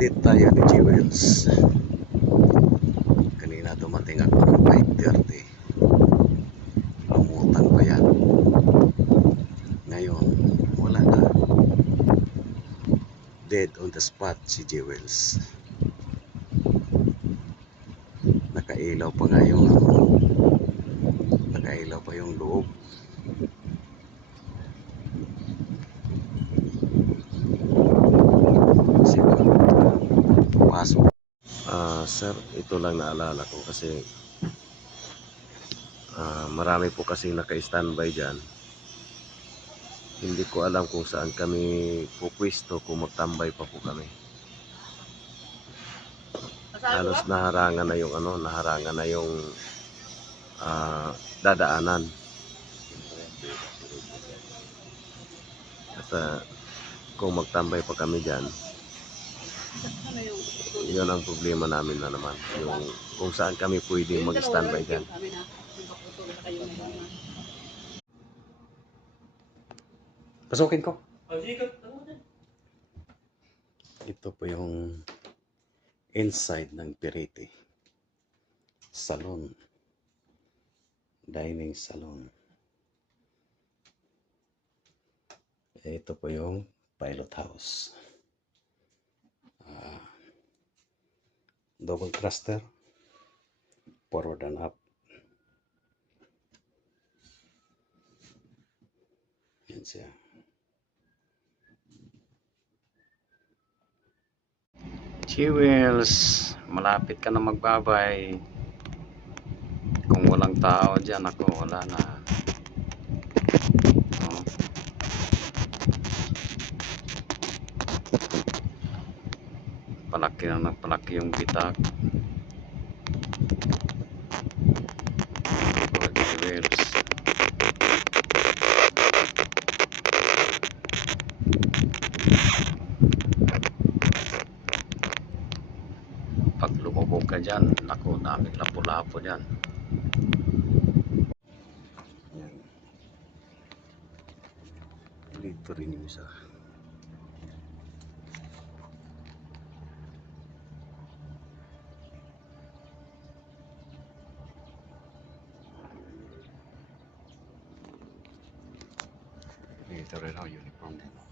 Edit tayo ni Jewels. Kanina dumating ako ng 5:30. Amutan pa yan. Ngayon, wala na. Dead on the spot si Jewels. Nakailaw pa nga yung nakailaw pa yung loob. Siguro pasok. Sir, ito lang naalala ko kasi marami po kasi naka-standby dyan. Hindi ko alam kung saan kami pupwesto, kung magtambay pa po kami. Halos naharangan na yung naharangan na yung dadaanan. At kung magtambay pa kami dyan, yun ang problema namin na naman. Yung kung saan kami pwede mag-standby dyan. Pasukin ko. Ito po yung inside ng Pirete Salon. Dining salon. Ito po yung pilot house. Double thruster. Forward and up. Yan siya. Jewels, malapit ka na magbabay. Kung walang tao dyan, ako wala na. Palaki na palaki yung bitak. Jewels. Pag lumubog ka dyan, naku, daming lapo-lapo dyan. Yan. Dito rin yung isa. Dito rin ang uniform nila.